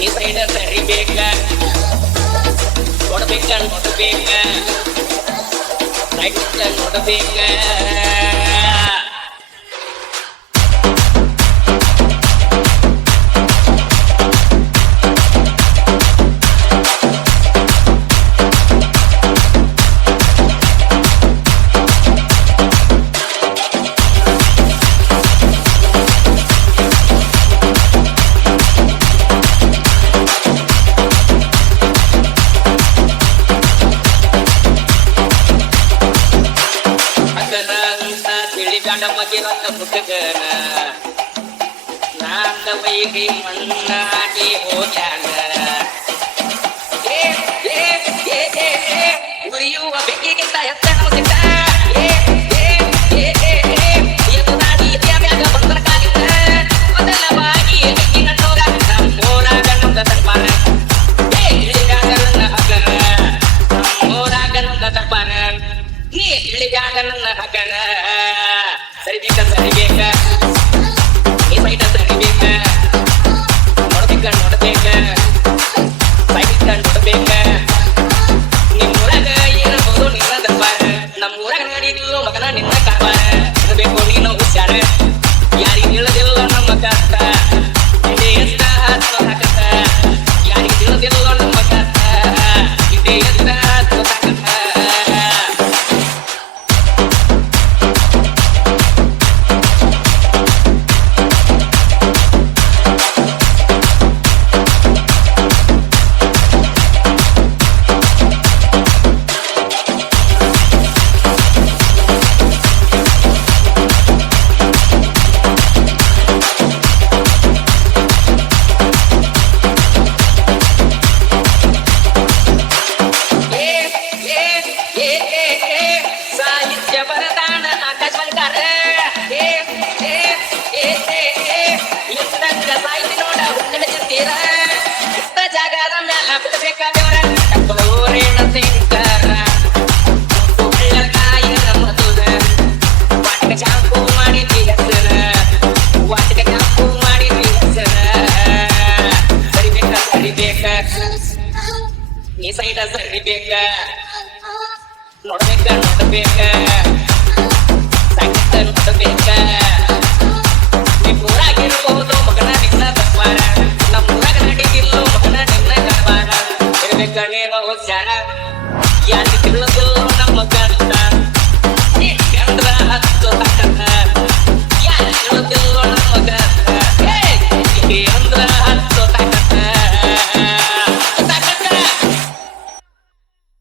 ಈ ಸೈಡ ಸರಿಬೇಕ ನೋಡ್ಬೇಕ ನೋಡ್ಬೇಕ ಸೈಡ್ ನೋಡ್ಬೇಕ ಮಗಿರತ್ತ ಮುಟ್ಟಗನ ನಾಂದ ವೈರಿ ಮಣ್ಣಾಡಿ ಹೋಗ್ಯಾನ ಉರಿಯುವ ಬೆಕ್ಕಿಗಿಂತ ಎತ್ತಣ ಸಿಟ್ಟ ಎದುರಾಡಿ ಮ್ಯಾಗ ಬಂದನ ಕಾಲಿಂದ ಮೊದಲವಾಗಿ ಬೆಕ್ಕಿನ ಟೋಗ ನಮ್ಮೂರಾಗ ನಮ್ದ ದರ್ಬಾರ ಇಳಿಗಾಗ ನನ್ನ ಹಗನ ನಮ್ಮೂರಾಗ ನಮ್ದ ದರ್ಬಾರ ನೀ ಇಳಿಗಾಗ ನನ್ನ ಹಗನ ಸರಿಬೇಕ ಸರಿಬೇಕ ಈ ಸೈಡ ಸರಿಬೇಕ ನೋಡ್ಬೇಕ ನೋಡ್ಬೇಕ ಸೈಡ ನೋಡ್ಬೇಕ ನಿಮ್ಮೂರಾಗ ಏನಬಹುದು ನಿನ್ನ ದರ್ಬಾರ ನಮ್ಮೂರಾಗ ನಡೀದಿಲ್ಲ ಮಗನ ನಿನ್ನ ಕಾರ್ಬಾರ ಇರಬೇಕು ನೀನು ಹುಷಾರ ಯಾರಿಗೆ ತಿಳಿದಿಲ್ಲ ನಮ್ಮ ಕಷ್ಟ ಇದೇ ಎಷ್ಟ ಹಾಕತ್ತ ಯಾರಿಗೆ ತಿಳಿದಿಲ್ಲ ನಮ್ಮ ಕಷ್ಟ ಇದೇ ಎಷ್ಟ ಹಾಕತ್ತ ಈ ಸೈಡ ಸರಿಬೇಕ ನೋಡ್ಬೇಕ ನೋಡ್ಬೇಕ ಸಂಗೀತ ನೋಡ್ಬೇಕ ನಿಮ್ಮೂರಾಗಿರ್ಬಹುದು ಮಗನ ನಿನ್ನ ದರ್ಬಾರ ನಮ್ಮೂರಾಗ ನಡೀತಿಲ್ಲೋ ಮಗನ ನಿನ್ನ ದರ್ಬಾರ ಇರ್ಬೇಕ ನೀನು ಹುಷಾರ